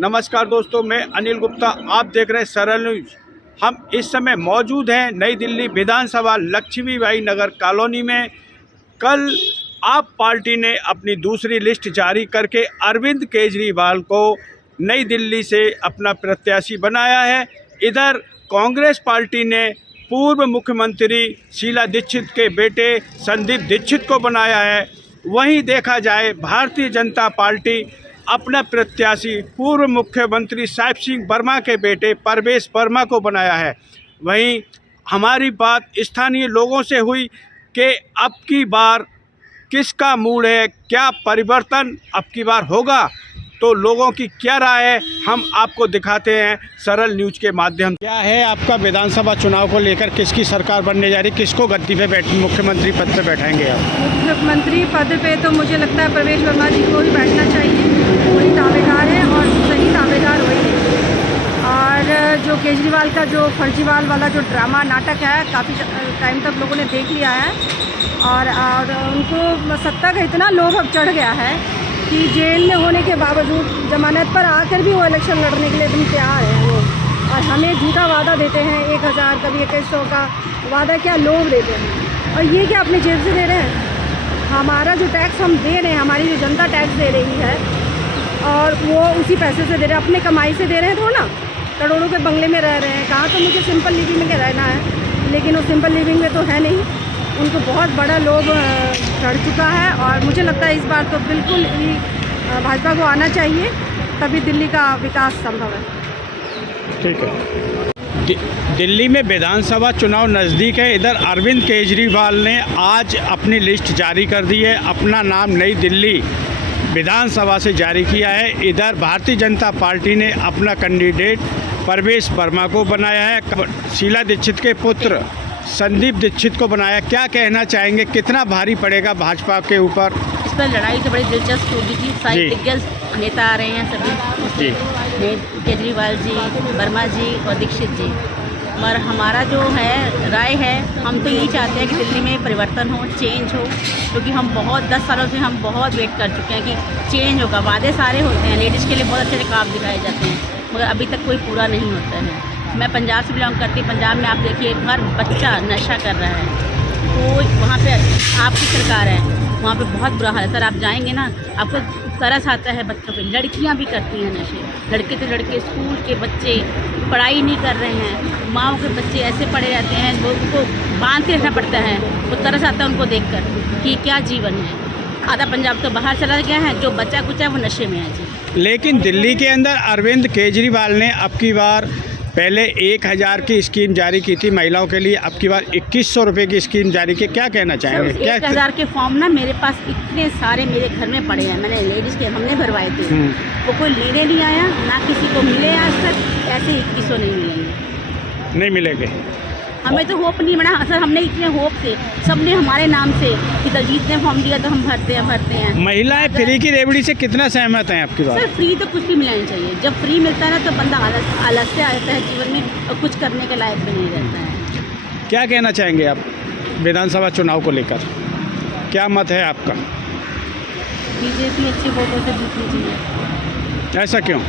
नमस्कार दोस्तों, मैं अनिल गुप्ता, आप देख रहे हैं सरल न्यूज। हम इस समय मौजूद हैं नई दिल्ली विधानसभा लक्ष्मीबाई नगर कॉलोनी में। कल आप पार्टी ने अपनी दूसरी लिस्ट जारी करके अरविंद केजरीवाल को नई दिल्ली से अपना प्रत्याशी बनाया है। इधर कांग्रेस पार्टी ने पूर्व मुख्यमंत्री शीला दीक्षित के बेटे संदीप दीक्षित को बनाया है। वहीं देखा जाए भारतीय जनता पार्टी अपना प्रत्याशी पूर्व मुख्यमंत्री साहिब सिंह वर्मा के बेटे परवेश वर्मा को बनाया है। वहीं हमारी बात स्थानीय लोगों से हुई कि अब की बार किसका मूड है, क्या परिवर्तन अब की बार होगा, तो लोगों की क्या राय है हम आपको दिखाते हैं सरल न्यूज के माध्यम। क्या है आपका विधानसभा चुनाव को लेकर, किसकी सरकार बनने जा रही, किसको गद्दी पे मुख्यमंत्री पद पे बैठाएंगे आप? मुख्यमंत्री पद पे तो मुझे लगता है परवेश वर्मा जी को ही बैठना चाहिए। वही दावेदार है और सही दावेदार वही है। और जो केजरीवाल का जो फर्जीवाल वाला जो ड्रामा नाटक है, काफ़ी टाइम तक लोगों ने देख लिया है और उनको सत्ता का इतना लोभ अब चढ़ गया है कि जेल में होने के बावजूद जमानत पर आकर भी वो इलेक्शन लड़ने के लिए एकदम तैयार है वो। और हमें झूठा वादा देते हैं 1000 कभी 2100 का वादा, क्या लोभ देते हैं। और ये क्या अपने जेब से दे रहे हैं? हमारा जो टैक्स हम दे रहे हैं, हमारी जो जनता टैक्स दे रही है और वो उसी पैसे से दे रहे हैं, अपने कमाई से दे रहे हैं। थोड़ा ना करोड़ों के बंगले में रह रहे हैं। कहाँ तो मुझे सिंपल लिविंग में रहना है, लेकिन वो सिंपल लिविंग में तो है नहीं। उनको बहुत बड़ा लोभ चढ़ चुका है और मुझे लगता है इस बार तो बिल्कुल ही भाजपा को आना चाहिए, तभी दिल्ली का विकास संभव है। ठीक है। दिल्ली में विधानसभा चुनाव नज़दीक है। इधर अरविंद केजरीवाल ने आज अपनी लिस्ट जारी कर दी है, अपना नाम नई दिल्ली विधानसभा से जारी किया है। इधर भारतीय जनता पार्टी ने अपना कैंडिडेट परवेश वर्मा को बनाया है, शीला दीक्षित के पुत्र संदीप दीक्षित को बनाया। क्या कहना चाहेंगे, कितना भारी पड़ेगा भाजपा के ऊपर? इस पर लड़ाई तो बड़ी दिलचस्प होगी कि सारे दिग्गज नेता आ रहे हैं, सभी केजरीवाल जी, वर्मा जी और दीक्षित जी। और हमारा जो है राय है, हम तो यही चाहते हैं कि दिल्ली में परिवर्तन हो, चेंज हो, क्योंकि हम बहुत 10 सालों से हम बहुत वेट कर चुके हैं कि चेंज होगा। वादे सारे होते हैं, लेडीज़ के लिए बहुत अच्छे काम दिखाए जाते हैं, मगर अभी तक कोई पूरा नहीं होता है। मैं पंजाब से बिलोंग करती, पंजाब में आप देखिए हर बच्चा नशा कर रहा है। तो वहाँ पे आपकी सरकार है, वहाँ पे बहुत बुरा हाल है सर। आप जाएंगे ना, आपको तरस आता है बच्चों पे। लड़कियाँ भी करती हैं नशे, लड़के तो लड़के, स्कूल के बच्चे पढ़ाई नहीं कर रहे हैं, माँओं के बच्चे ऐसे पड़े रहते हैं, वो उनको बांध के रखना पड़ता है। वो तरस आता है उनको देखकर कि क्या जीवन है। आधा पंजाब तो बाहर चला गया है, जो बच्चा कुछ है वो नशे में है जी। लेकिन दिल्ली के अंदर अरविंद केजरीवाल ने अब की बार पहले 1000 की स्कीम जारी की थी महिलाओं के लिए, अब की बार 2100 रुपये की स्कीम जारी की। क्या कहना चाहेंगे? 1000 के फॉर्म ना मेरे पास इतने सारे मेरे घर में पड़े हैं, मैंने लेडीज़ के हमने भरवाए थे, वो कोई लेने नहीं आया, ना किसी को मिले आज तक। ऐसे 2100 नहीं मिलेंगे, नहीं मिलेंगे। हमें तो होप नहीं बना सर। हमने इतने होप से, सबने हमारे नाम से कि दलजीत ने फॉर्म दिया तो हम भरते हैं। महिलाएं फ्री की रेवड़ी से कितना सहमत हैं आपकी बात? सर फ्री तो कुछ भी मिलना चाहिए। जब फ्री मिलता है ना तो बंदा आलस से आता है जीवन में और कुछ करने के लायक भी नहीं रहता है। क्या कहना चाहेंगे आप विधानसभा चुनाव को लेकर, क्या मत है आपका? बीजेपी अच्छे वोटों से जीतनी चाहिए। ऐसा क्यों?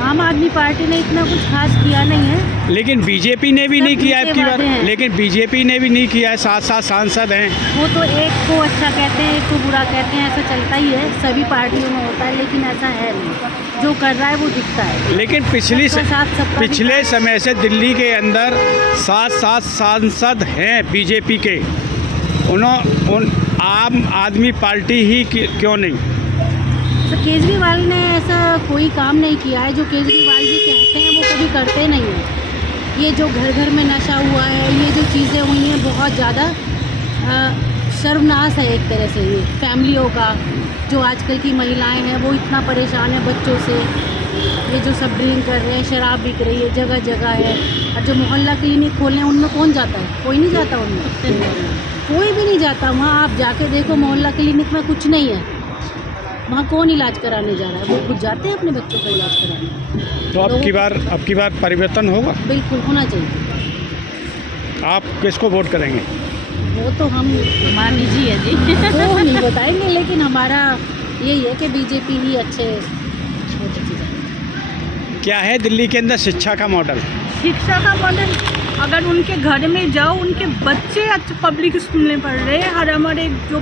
आम आदमी पार्टी ने इतना कुछ खास किया नहीं है। लेकिन बीजेपी ने भी नहीं किया है, लेकिन बीजेपी ने भी नहीं किया है। 7 सांसद हैं। वो तो एक को अच्छा कहते हैं, एक को बुरा कहते हैं, ऐसा चलता ही है, सभी पार्टियों में होता है। लेकिन ऐसा है नहीं, जो कर रहा है वो दिखता है। लेकिन पिछले समय से दिल्ली के अंदर 7 सांसद हैं बीजेपी के। उन आम आदमी पार्टी ही क्यों नहीं? तो केजरीवाल ने ऐसा कोई काम नहीं किया है। जो केजरीवाल जी कहते हैं वो कभी करते नहीं हैं। ये जो घर घर में नशा हुआ है, ये जो चीज़ें हुई हैं, बहुत ज़्यादा सर्वनाश है एक तरह से ये फैमिलियों का। जो आजकल की महिलाएं हैं वो इतना परेशान है बच्चों से। ये जो सब ड्रिंक कर रहे हैं, शराब बिक रही है जगह जगह है। और जो मोहल्ला क्लिनिक खोले हैं उनमें कौन जाता है? कोई नहीं जाता उनमें, कोई भी नहीं जाता। वहाँ आप जाके देखो, मोहल्ला क्लिनिक में कुछ नहीं है, वहाँ कौन इलाज कराने जा रहा है? वो खुद जाते हैं अपने बच्चों का इलाज कराने। तो अब की बार परिवर्तन होगा? बिल्कुल होना चाहिए। आप किसको वोट करेंगे? वो तो हमारा निजी है जी, वो नहीं बताएंगे, लेकिन हमारा यही है कि बीजेपी ही अच्छे क्या है दिल्ली के अंदर शिक्षा का मॉडल? शिक्षा का मॉडल, अगर उनके घर में जाओ, उनके बच्चे अच्छे पब्लिक स्कूल में पढ़ रहे हैं। हर हमारे जो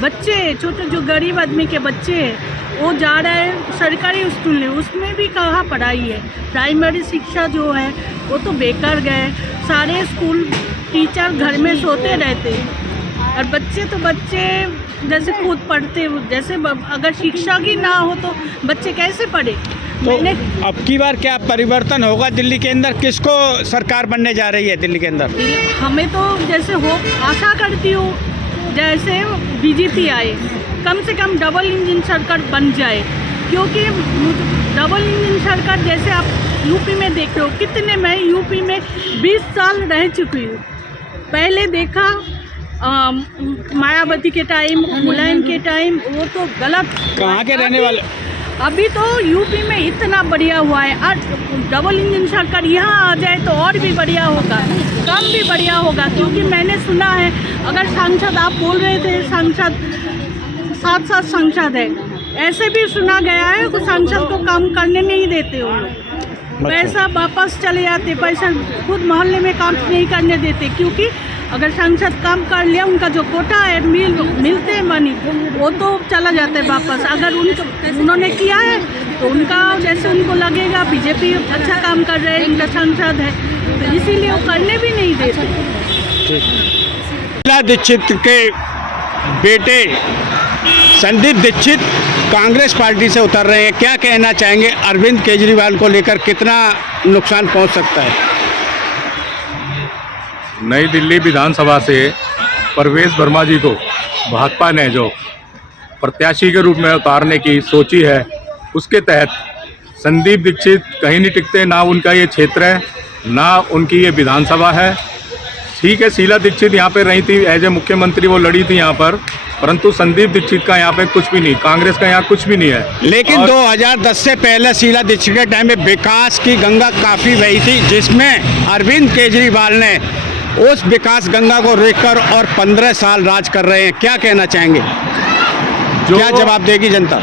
बच्चे छोटे, जो गरीब आदमी के बच्चे हैं, वो जा रहे हैं सरकारी स्कूल में, उसमें भी कहाँ पढ़ाई है। प्राइमरी शिक्षा जो है वो तो बेकार गए। सारे स्कूल टीचर घर में सोते रहते हैं और बच्चे तो बच्चे जैसे खुद पढ़ते, जैसे अगर शिक्षा की ना हो तो बच्चे कैसे पढ़े। तो अब की बार क्या परिवर्तन होगा दिल्ली के अंदर? किसको सरकार बनने जा रही है दिल्ली के अंदर? हमें तो जैसे हो आशा करती हूँ जैसे बीजेपी आए, कम से कम डबल इंजन सरकार बन जाए, क्योंकि डबल इंजन सरकार जैसे आप यूपी में देख रहे हो, कितने, मैं यूपी में 20 साल रह चुकी हूँ। पहले देखा मायावती के टाइम, मुलायम के टाइम, वो तो गलत। कहाँ के रहने वाले? अभी तो यूपी में इतना बढ़िया हुआ है। आज डबल इंजन सरकार यहाँ आ जाए तो और भी बढ़िया होगा, कम भी बढ़िया होगा, क्योंकि मैंने सुना है, अगर सांसद आप बोल रहे थे सांसद 7 सांसद है, ऐसे भी सुना गया है कि सांसद को काम करने नहीं देते वो लोग, पैसा वापस चले जाते, पैसा खुद मोहल्ले में काम नहीं करने देते, क्योंकि अगर सांसद काम कर लिया, उनका जो कोटा है मिलते हैं मनी, वो तो चला जाता है वापस। अगर उन्होंने किया है तो उनका जैसे उनको लगेगा बीजेपी अच्छा काम कर रहे हैं, इनका सांसद है, तो इसीलिए वो करने भी नहीं देते। शीला दीक्षित के बेटे संदीप दीक्षित कांग्रेस पार्टी से उतर रहे हैं, क्या कहना चाहेंगे? अरविंद केजरीवाल को लेकर कितना नुकसान पहुंच सकता है? नई दिल्ली विधानसभा से परवेश वर्मा जी को भाजपा ने जो प्रत्याशी के रूप में उतारने की सोची है, उसके तहत संदीप दीक्षित कहीं नहीं टिकते, ना उनका ये क्षेत्र है, ना उनकी ये विधानसभा है। ठीक है, शीला दीक्षित यहाँ पे रही थी एज ए मुख्यमंत्री, वो लड़ी थी यहाँ पर, परंतु संदीप दीक्षित का यहाँ पे कुछ भी नहीं, कांग्रेस का यहाँ कुछ भी नहीं है। लेकिन 2010 से पहले शीला दीक्षित के टाइम में विकास की गंगा काफ़ी बही थी, जिसमें अरविंद केजरीवाल ने उस विकास गंगा को रोककर और 15 साल राज कर रहे हैं। क्या कहना चाहेंगे? क्या जवाब देगी जनता?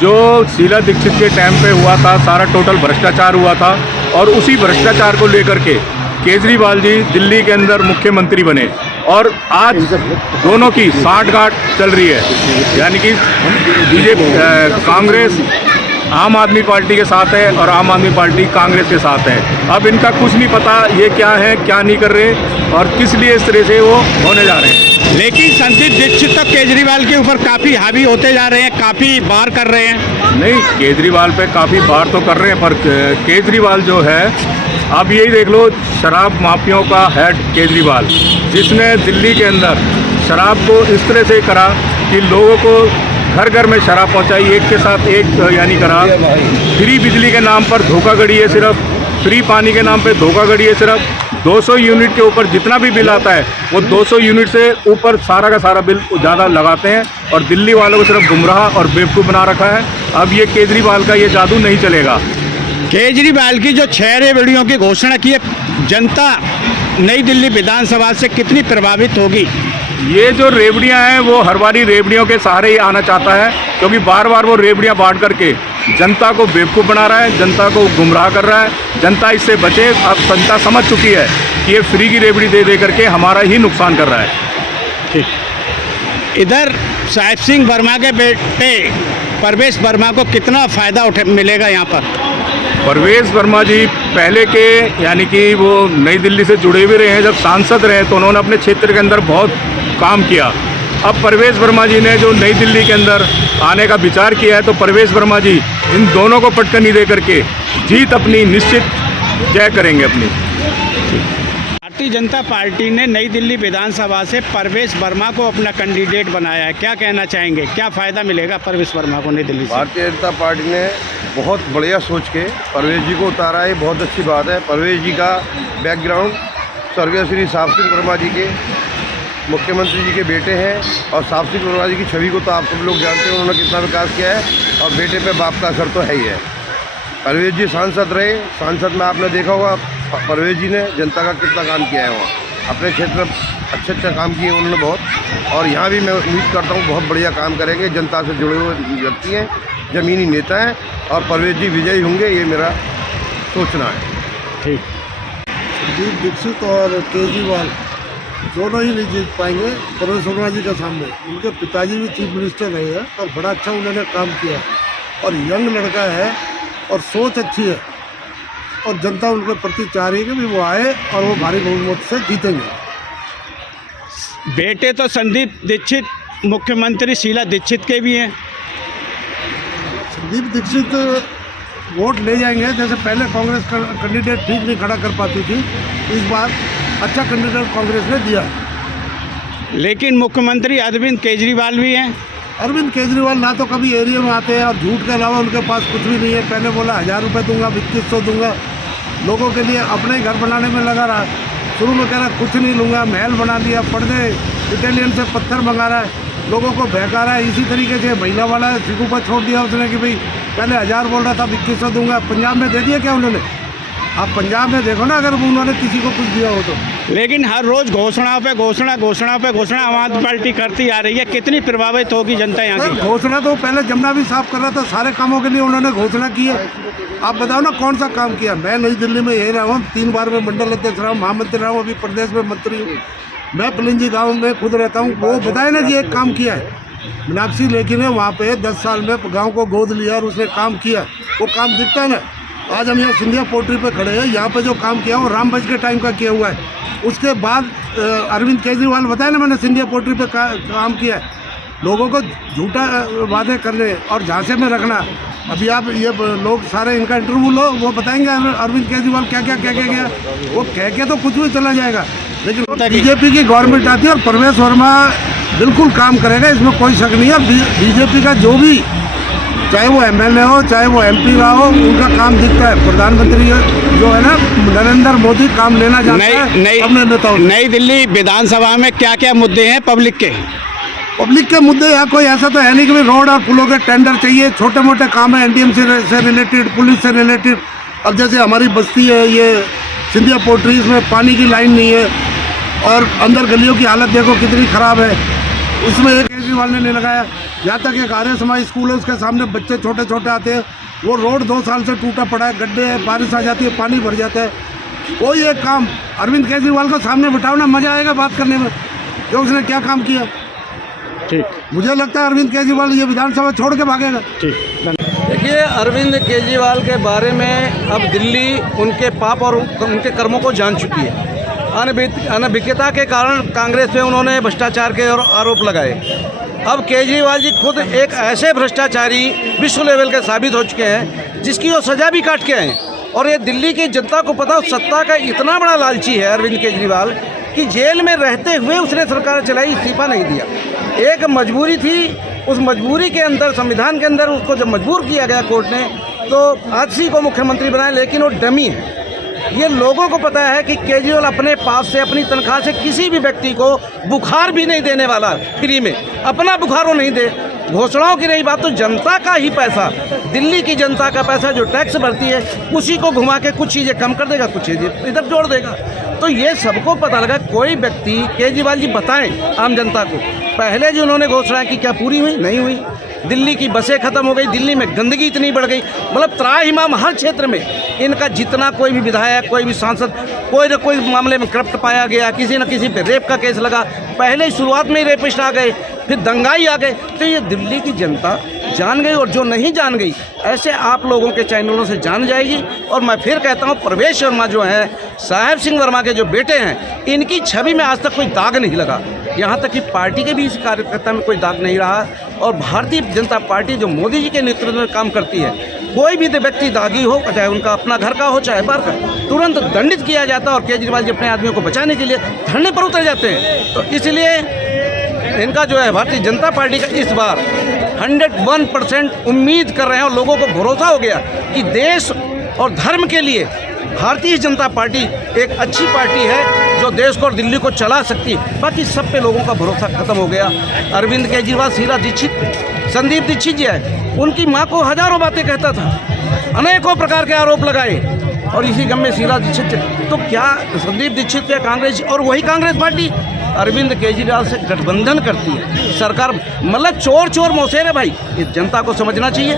जो शीला दीक्षित के टाइम पे हुआ था, सारा टोटल भ्रष्टाचार हुआ था, और उसी भ्रष्टाचार को लेकर के केजरीवाल जी दिल्ली के अंदर मुख्यमंत्री बने, और आज दोनों की साठगांठ चल रही है। यानी कि बीजेपी कांग्रेस आम आदमी पार्टी के साथ है और आम आदमी पार्टी कांग्रेस के साथ है। अब इनका कुछ नहीं पता ये क्या है, क्या नहीं कर रहे और किस लिए इस तरह से वो होने जा रहे हैं। लेकिन संदीप दीक्षित तो केजरीवाल के ऊपर काफ़ी हावी होते जा रहे हैं, काफ़ी बार कर रहे हैं। नहीं, केजरीवाल पे काफ़ी बार तो कर रहे हैं, पर केजरीवाल जो है, आप यही देख लो, शराब माफियाओं का हेड केजरीवाल, जिसने दिल्ली के अंदर शराब को इस तरह से करा कि लोगों को घर घर में शराब पहुंचाई, एक के साथ एक, यानी करा। फ्री बिजली के नाम पर धोखाधड़ी है, सिर्फ फ्री पानी के नाम पे धोखाधड़ी है। सिर्फ 200 यूनिट के ऊपर जितना भी बिल आता है, वो 200 यूनिट से ऊपर सारा का सारा बिल ज़्यादा लगाते हैं, और दिल्ली वालों को सिर्फ गुमराह और बेवकूफ़ बना रखा है। अब ये केजरीवाल का ये जादू नहीं चलेगा। केजरीवाल की जो 6 रेवड़ियों की घोषणा की है, जनता नई दिल्ली विधानसभा से कितनी प्रभावित होगी? ये जो रेवड़ियां हैं, वो हर बारी रेवड़ियों के सहारे ही आना चाहता है, क्योंकि बार बार वो रेवड़ियां बांट करके जनता को बेवकूफ़ बना रहा है, जनता को गुमराह कर रहा है। जनता इससे बचे। अब जनता समझ चुकी है कि ये फ्री की रेवड़ी दे करके हमारा ही नुकसान कर रहा है। ठीक। इधर साहिब सिंह वर्मा के बेटे परवेश वर्मा को कितना फ़ायदा मिलेगा यहाँ पर? परवेश वर्मा जी पहले के, यानी कि वो नई दिल्ली से जुड़े हुए रहे हैं, जब सांसद रहे तो उन्होंने अपने क्षेत्र के अंदर बहुत काम किया। अब परवेश वर्मा जी ने जो नई दिल्ली के अंदर आने का विचार किया है, तो परवेश वर्मा जी इन दोनों को पटकनी दे करके जीत अपनी निश्चित जय करेंगे अपनी। भारतीय जनता पार्टी ने नई दिल्ली विधानसभा से परवेश वर्मा को अपना कैंडिडेट बनाया है, क्या कहना चाहेंगे? क्या फ़ायदा मिलेगा परवेश वर्मा को नई दिल्ली से? भारतीय जनता पार्टी ने बहुत बढ़िया सोच के परवेश जी को उतारा है, बहुत अच्छी बात है। परवेश जी का बैकग्राउंड स्वर्गीय श्री साहिब सिंह वर्मा जी के, मुख्यमंत्री जी के बेटे हैं, और साहिब सिंह वर्मा जी की छवि को तो आप सब लोग जानते हैं, उन्होंने कितना विकास किया है, और बेटे पे बाप का असर तो है ही है। परवेश जी सांसद रहे, सांसद में आपने देखा होगा परवेश जी ने जनता का कितना काम किया है, वहाँ अपने क्षेत्र में अच्छा काम किए उन्होंने बहुत, और यहाँ भी मैं उम्मीद करता हूँ बहुत बढ़िया काम करेंगे। जनता से जुड़े हुए व्यक्ति हैं, ज़मीनी नेता हैं, और परवेश जी विजयी होंगे, ये मेरा सोचना है। ठीक। संदीप दीक्षित और केजरीवाल दोनों ही नहीं जीत पाएंगे प्रवेश वर्मा जी के सामने। उनके पिताजी भी चीफ मिनिस्टर रहे हैं और बड़ा अच्छा उन्होंने काम किया और यंग लड़का है और सोच अच्छी है और जनता उनके प्रति चाह रही है कि भी वो आए और वो भारी बहुमत से जीतेंगे। बेटे तो संदीप दीक्षित मुख्यमंत्री शीला दीक्षित के भी हैं। संदीप दीक्षित वोट ले जाएंगे, जैसे पहले कांग्रेस का कैंडिडेट ठीक नहीं खड़ा कर पाती थी, इस बार अच्छा कैंडिडेट कांग्रेस ने दिया। लेकिन मुख्यमंत्री अरविंद केजरीवाल भी हैं। अरविंद केजरीवाल ना तो कभी एरिया में आते हैं और झूठ के अलावा उनके पास कुछ भी नहीं है। पहले बोला 1000 रुपये दूंगा, 2100 दूंगा, लोगों के लिए अपने ही घर बनाने में लगा रहा। शुरू में कह रहा कुछ नहीं लूँगा, महल बना लिया, पर्दे इटालियन से पत्थर मंगा रहा है, लोगों को बहका रहा है। इसी तरीके से महिला वाला सिखू पर छोड़ दिया उसने कि भाई पहले 1000 बोल रहा था, 2100 दूंगा। पंजाब में दे दिया क्या उन्होंने? आप पंजाब में देखो ना, अगर उन्होंने किसी को कुछ दिया हो तो। लेकिन हर रोज घोषणा पे घोषणा आम आदमी पार्टी करती आ रही है। कितनी प्रभावित होगी जनता यहाँ की? घोषणा तो पहले जमुना भी साफ कर रहा था, सारे कामों के लिए उन्होंने घोषणा की है। आप बताओ ना कौन सा काम किया? मैं नई दिल्ली में यही रहा हूँ, 3 बार मैं मंडल अध्यक्ष रहा हूँ, महामंत्री रहा हूँ, अभी प्रदेश में मंत्री हूँ। मैं पलिंजी गाँव में खुद रहता हूँ। वो बताए ना कि एक काम किया है। मीनाक्षी लेखी ने वहाँ पे 10 साल में गाँव को गोद लिया और उसने काम किया, वो काम दिखता है ना। आज हम यहाँ सिंधिया पोर्ट्री पे खड़े हैं, यहाँ पे जो काम किया वो रामबज के टाइम का किया हुआ है। उसके बाद अरविंद केजरीवाल बताया ना, मैंने सिंधिया पोर्ट्री पे काम किया है। लोगों को झूठा वादे करने और झांसे में रखना। अभी आप ये लोग सारे इनका इंटरव्यू लो, वो बताएंगे अरविंद केजरीवाल क्या क्या कह के गया। वो कह के तो कुछ भी चला जाएगा, लेकिन बीजेपी की गवर्नमेंट आती है और प्रवेश वर्मा बिल्कुल काम करेगा, इसमें कोई शक नहीं है। बीजेपी का जो भी, चाहे वो एमएलए हो चाहे वो एमपी रहा हो, उनका काम दिखता है। प्रधानमंत्री जो है ना नरेंद्र मोदी काम लेना जानता है अपने नेताओं। नई दिल्ली विधानसभा में क्या क्या मुद्दे हैं पब्लिक के? पब्लिक के मुद्दे यहाँ कोई ऐसा तो है नहीं कि भाई रोड और पुलों के टेंडर चाहिए। छोटे मोटे काम है एनडीएमसी से रिलेटेड, पुलिस से रिलेटेड। अब जैसे हमारी बस्ती है ये सिंधिया पोर्ट्री, इसमें पानी की लाइन नहीं है और अंदर गलियों की हालत देखो कितनी ख़राब है। उसमें एक केजरीवाल ने नहीं लगाया। यहाँ तक एक आर्य समाज स्कूल है, उसके सामने बच्चे छोटे छोटे आते हैं, वो रोड 2 साल से टूटा पड़ा है, गड्ढे है, बारिश आ जाती है, पानी भर जाता है। कोई एक काम अरविंद केजरीवाल को सामने बिठाओ ना, मज़ा आएगा बात करने में, जो उसने क्या काम किया। ठीक, मुझे लगता है अरविंद केजरीवाल ये विधानसभा छोड़ के भागेगा। ठीक। देखिए, अरविंद केजरीवाल के बारे में अब दिल्ली उनके पाप और उनके कर्मों को जान चुकी है। अनभिज्ञता के कारण कांग्रेस पे उन्होंने भ्रष्टाचार के आरोप लगाए। अब केजरीवाल जी खुद एक ऐसे भ्रष्टाचारी विश्व लेवल के साबित हो चुके हैं जिसकी वो सज़ा भी काट के आए। और ये दिल्ली की जनता को पता, सत्ता का इतना बड़ा लालची है अरविंद केजरीवाल कि जेल में रहते हुए उसने सरकार चलाई, इस्तीफा नहीं दिया। एक मजबूरी थी, उस मजबूरी के अंदर, संविधान के अंदर उसको जब मजबूर किया गया कोर्ट ने, तो आजसी को मुख्यमंत्री बनाया, लेकिन वो डमी है। ये लोगों को पता है कि केजरीवाल अपने पास से, अपनी तनख्वाह से किसी भी व्यक्ति को बुखार भी नहीं देने वाला फ्री में, अपना बुखार वो नहीं दे। घोषणाओं की रही बात, तो जनता का ही पैसा, दिल्ली की जनता का पैसा जो टैक्स भरती है, उसी को घुमा के कुछ चीज़ें कम कर देगा, कुछ चीज़ें इधर जोड़ देगा। तो ये सबको पता लगा। कोई व्यक्ति, केजरीवाल जी बताएं आम जनता को, पहले जो उन्होंने घोषणा की क्या पूरी हुई? नहीं हुई। दिल्ली की बसें ख़त्म हो गई, दिल्ली में गंदगी इतनी बढ़ गई, मतलब त्राहिमाम हर क्षेत्र में इनका जितना कोई भी विधायक, कोई भी सांसद, कोई न कोई मामले में करप्ट पाया गया, किसी न किसी पे रेप का केस लगा। पहले ही शुरुआत में ही रेपिस्ट आ गए, फिर दंगाई आ गए। तो ये दिल्ली की जनता जान गई, और जो नहीं जान गई ऐसे आप लोगों के चैनलों से जान जाएगी। और मैं फिर कहता हूँ, प्रवेश वर्मा जो है, साहेब सिंह वर्मा के जो बेटे हैं, इनकी छवि में आज तक कोई दाग नहीं लगा। यहाँ तक कि पार्टी के भी इस कार्यकर्ता में कोई दाग नहीं रहा। और भारतीय जनता पार्टी जो मोदी जी के नेतृत्व में काम करती है, कोई भी व्यक्ति दागी हो, चाहे उनका अपना घर का हो चाहे बाहर का, तुरंत दंडित किया जाता है। और केजरीवाल जी अपने आदमियों को बचाने के लिए धरने पर उतर जाते हैं। तो इसलिए इनका जो है, भारतीय जनता पार्टी का इस बार 101% उम्मीद कर रहे हैं, और लोगों को भरोसा हो गया कि देश और धर्म के लिए भारतीय जनता पार्टी एक अच्छी पार्टी है जो देश को और दिल्ली को चला सकती है। बाकी सब पे लोगों का भरोसा खत्म हो गया। अरविंद केजरीवाल, शीला दीक्षित, संदीप दीक्षित जी है, उनकी माँ को हजारों बातें कहता था, अनेकों प्रकार के आरोप लगाए, और इसी गम में शीला दीक्षित। तो क्या संदीप दीक्षित या कांग्रेस, और वही कांग्रेस पार्टी अरविंद केजरीवाल से गठबंधन करती है सरकार, मतलब चोर चोर मौसेर है भाई। ये जनता को समझना चाहिए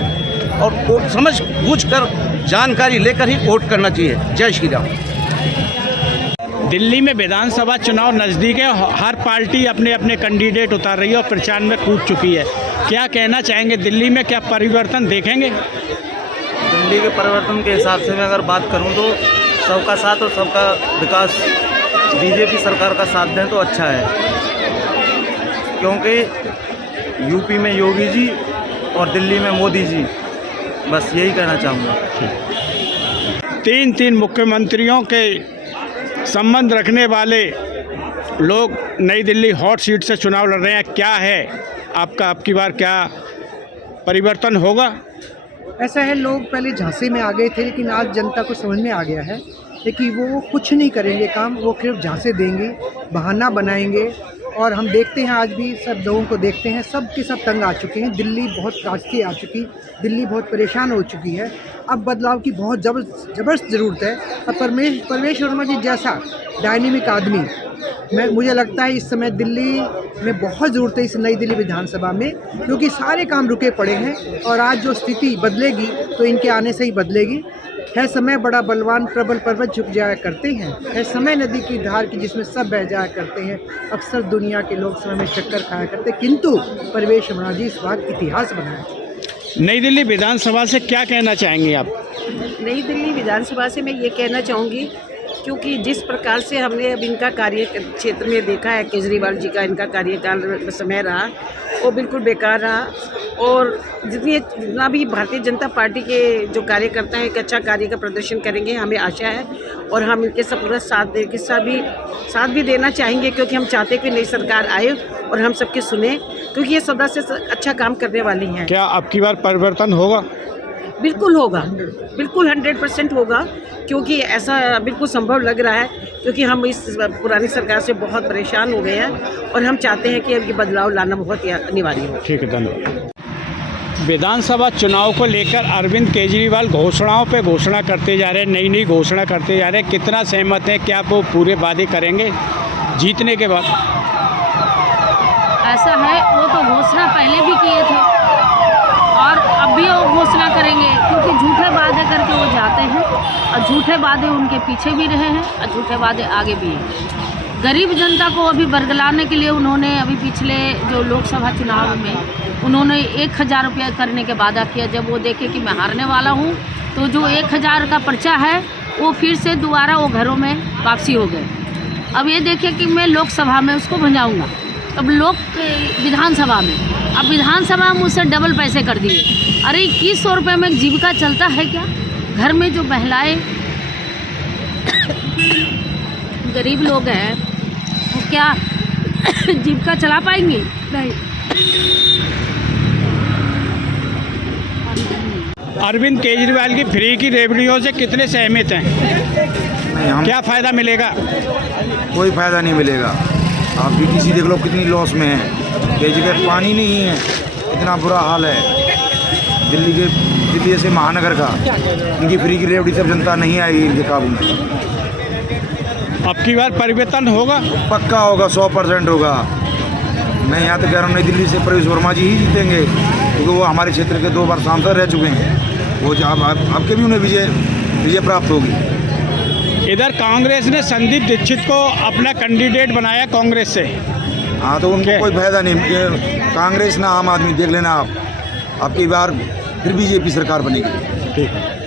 और समझ बूझ कर जानकारी लेकर ही वोट करना चाहिए। जय श्री राम। दिल्ली में विधानसभा चुनाव नज़दीक है, हर पार्टी अपने अपने कैंडिडेट उतार रही है और प्रचार में कूद चुकी है। क्या कहना चाहेंगे, दिल्ली में क्या परिवर्तन देखेंगे? दिल्ली के परिवर्तन के हिसाब से मैं अगर बात करूं तो सबका साथ और सबका विकास बीजेपी सरकार का साथ दें तो अच्छा है, क्योंकि यूपी में योगी जी और दिल्ली में मोदी जी, बस यही कहना चाहूँगा। तीन मुख्यमंत्रियों के संबंध रखने वाले लोग नई दिल्ली हॉट सीट से चुनाव लड़ रहे हैं। क्या है आपका अबकी बार क्या परिवर्तन होगा? ऐसा है, लोग पहले झांसे में आ गए थे, लेकिन आज जनता को समझ में आ गया है कि वो कुछ नहीं करेंगे काम, वो सिर्फ झांसे देंगे, बहाना बनाएंगे। और हम देखते हैं, आज भी सब लोगों को देखते हैं, सब के सब तंग आ चुके हैं। दिल्ली बहुत त्रासदी आ चुकी, दिल्ली बहुत परेशान हो चुकी है। अब बदलाव की बहुत ज़बरदस्त ज़रूरत है। अब परवेश वर्मा जी जैसा डायनेमिक आदमी मुझे लगता है इस समय दिल्ली में बहुत ज़रूरत है, इस नई दिल्ली विधानसभा में, क्योंकि सारे काम रुके पड़े हैं। और आज जो स्थिति बदलेगी तो इनके आने से ही बदलेगी। है समय बड़ा बलवान, प्रबल पर्वत झुक जाया करते हैं। है समय नदी की धार की जिसमें सब बह जाया करते हैं। अक्सर दुनिया के लोग समय में चक्कर खाया करते, किंतु परवेश वर्मा जी इस बार इतिहास बनाया। नई दिल्ली विधानसभा से क्या कहना चाहेंगे आप? नई दिल्ली विधानसभा से मैं ये कहना चाहूँगी, क्योंकि जिस प्रकार से हमने अब इनका कार्य क्षेत्र में देखा है, केजरीवाल जी का इनका कार्यकाल समय रहा वो बिल्कुल बेकार रहा। और जितना भी भारतीय जनता पार्टी के जो कार्यकर्ता हैं एक अच्छा कार्य का प्रदर्शन करेंगे, हमें आशा है। और हम इनके सब पूरा साथ भी देना चाहेंगे, क्योंकि हम चाहते हैं कि नई सरकार आए और हम सबके सुने, क्योंकि ये सदा से अच्छा काम करने वाली हैं। क्या अबकी बार परिवर्तन होगा? बिल्कुल होगा, बिल्कुल 100% होगा, क्योंकि ऐसा बिल्कुल संभव लग रहा है, क्योंकि हम इस पुरानी सरकार से बहुत परेशान हो गए हैं और हम चाहते हैं कि अब ये बदलाव लाना बहुत ही अनिवार्य हो। ठीक है, धन्यवाद। विधानसभा चुनाव को लेकर अरविंद केजरीवाल घोषणाओं पे घोषणा करते जा रहे हैं, नई घोषणा करते जा रहे हैं। कितना सहमत हैं? क्या वो पूरे वादे करेंगे जीतने के बाद? ऐसा है, वो तो घोषणा पहले भी किए थे और अब भी वो घोषणा करेंगे, क्योंकि झूठे वादे करके वो जाते हैं और झूठे वादे उनके पीछे भी रहे हैं और झूठे वादे आगे भी हैं। गरीब जनता को अभी बरगलाने के लिए उन्होंने अभी पिछले जो लोकसभा चुनाव में उन्होंने 1000 रुपया करने के वादा किया। जब वो देखे कि मैं हारने वाला हूँ तो जो 1000 का पर्चा है वो फिर से दोबारा वो घरों में वापसी हो गए। अब ये देखिए कि मैं लोकसभा में उसको भंजाऊँगा, अब विधानसभा में, अब विधानसभा में मुझसे डबल पैसे कर दिए। अरे 2100 रुपये में जीविका चलता है क्या? घर में जो महिलाएं गरीब लोग हैं वो क्या जीविका चला पाएंगी? नहीं। अरविंद केजरीवाल की फ्री की रेवड़ियों से कितने सहमत हैं? क्या फ़ायदा मिलेगा? कोई फ़ायदा नहीं मिलेगा। आप बीटीसी देख लो कितनी लॉस में है, कई जगह पानी नहीं है, इतना बुरा हाल है दिल्ली जैसे महानगर का। इनकी फ्री की रेवड़ी सब जनता नहीं आएगी इनके काबू में। अब की बार परिवर्तन होगा? पक्का होगा, 100% होगा। मैं यहाँ तो कह रहा हूँ नई दिल्ली से परवेश वर्मा जी ही जीतेंगे, क्योंकि वो हमारे क्षेत्र के 2 बार सांसद रह चुके हैं। वो आपके भी उन्हें विजय प्राप्त होगी। इधर कांग्रेस ने संदीप दीक्षित को अपना कैंडिडेट बनाया कांग्रेस से। हाँ, तो उनको कोई फायदा नहीं। कांग्रेस ना आम आदमी देख लेना आप, आपकी बार फिर बीजेपी सरकार बनेगी। ठीक है।